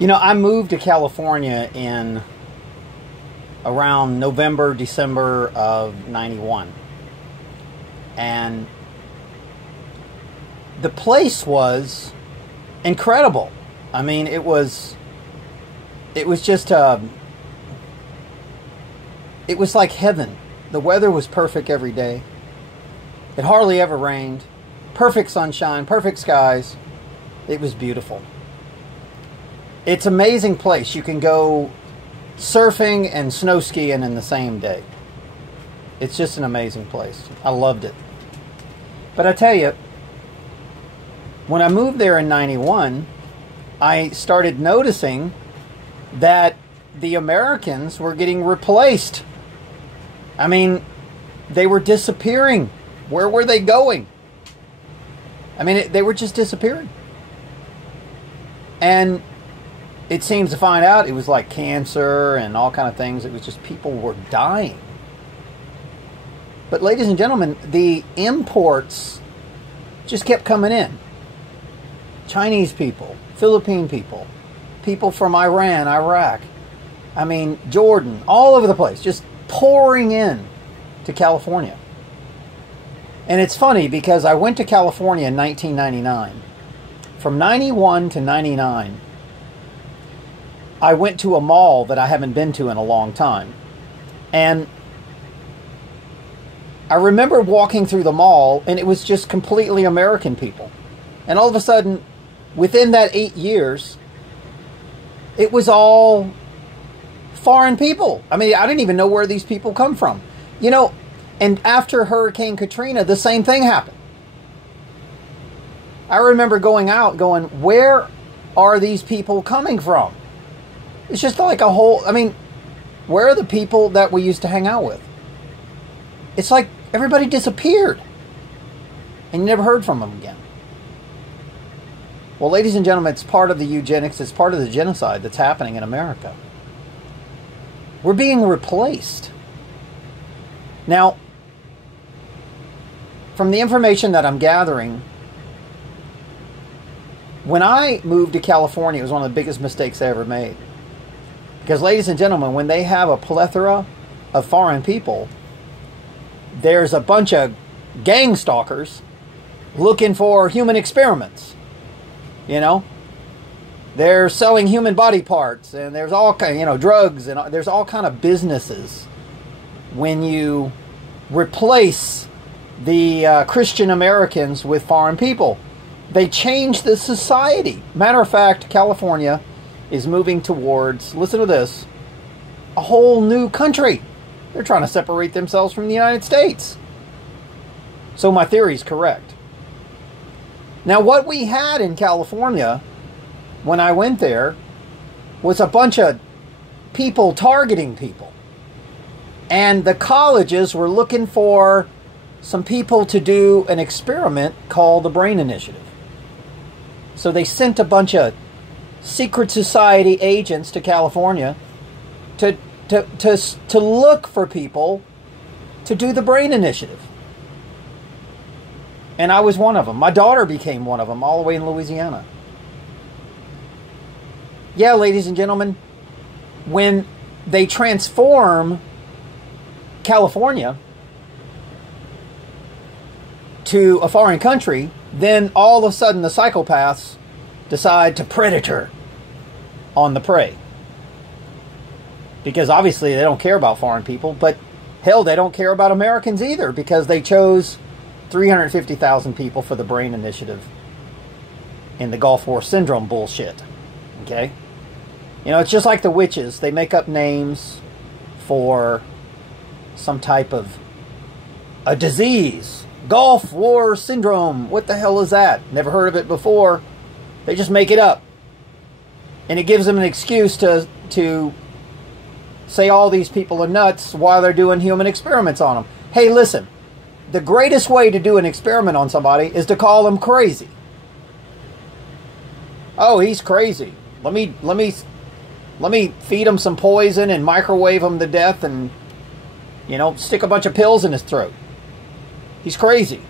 You know, I moved to California in around November, December of 91. And the place was incredible. I mean, it was just, it was like heaven. The weather was perfect every day. It hardly ever rained. Perfect sunshine, perfect skies. It was beautiful. It's an amazing place. You can go surfing and snow skiing in the same day. It's just an amazing place. I loved it. But I tell you, when I moved there in 91, I started noticing that the Americans were getting replaced. I mean, they were disappearing. Where were they going? I mean, they were just disappearing. And it seems to find out it was like cancer and all kind of things. It was just people were dying. But ladies and gentlemen, the imports just kept coming in. Chinese people, Philippine people, people from Iran, Iraq, I mean, Jordan, all over the place, just pouring in to California. And it's funny because I went to California in 1999. From 91 to 99, I went to a mall that I haven't been to in a long time. And I remember walking through the mall, and it was just completely American people. And all of a sudden, within that 8 years, it was all foreign people. I mean, I didn't even know where these people come from. You know, and after Hurricane Katrina, the same thing happened. I remember going out going, where are these people coming from? It's just like a whole, I mean, where are the people that we used to hang out with? It's like everybody disappeared. And you never heard from them again. Well, ladies and gentlemen, it's part of the eugenics, it's part of the genocide that's happening in America. We're being replaced. Now, from the information that I'm gathering, when I moved to California, it was one of the biggest mistakes I ever made. Because, ladies and gentlemen, when they have a plethora of foreign people, there's a bunch of gang stalkers looking for human experiments. You know? They're selling human body parts, and there's all kind, you know, drugs, and there's all kind of businesses when you replace the Christian Americans with foreign people. They change the society. Matter of fact, California is moving towards, listen to this, a whole new country. They're trying to separate themselves from the United States. So my theory is correct. Now, what we had in California when I went there was a bunch of people targeting people. And the colleges were looking for some people to do an experiment called the Brain Initiative. So they sent a bunch of secret society agents to California to look for people to do the Brain Initiative. And I was one of them. My daughter became one of them, all the way in Louisiana. Yeah, ladies and gentlemen, when they transform California to a foreign country, then all of a sudden the psychopaths decide to predator on the prey. Because obviously they don't care about foreign people, but hell, they don't care about Americans either, because they chose 350,000 people for the Brain Initiative in the Gulf War Syndrome bullshit. Okay? You know, it's just like the witches. They make up names for some type of a disease. Gulf War Syndrome. What the hell is that? Never heard of it before. They just make it up. And it gives them an excuse to say all these people are nuts while they're doing human experiments on them. Hey, listen. The greatest way to do an experiment on somebody is to call them crazy. Oh, he's crazy. Let me feed him some poison and microwave him to death and, you know, stick a bunch of pills in his throat. He's crazy.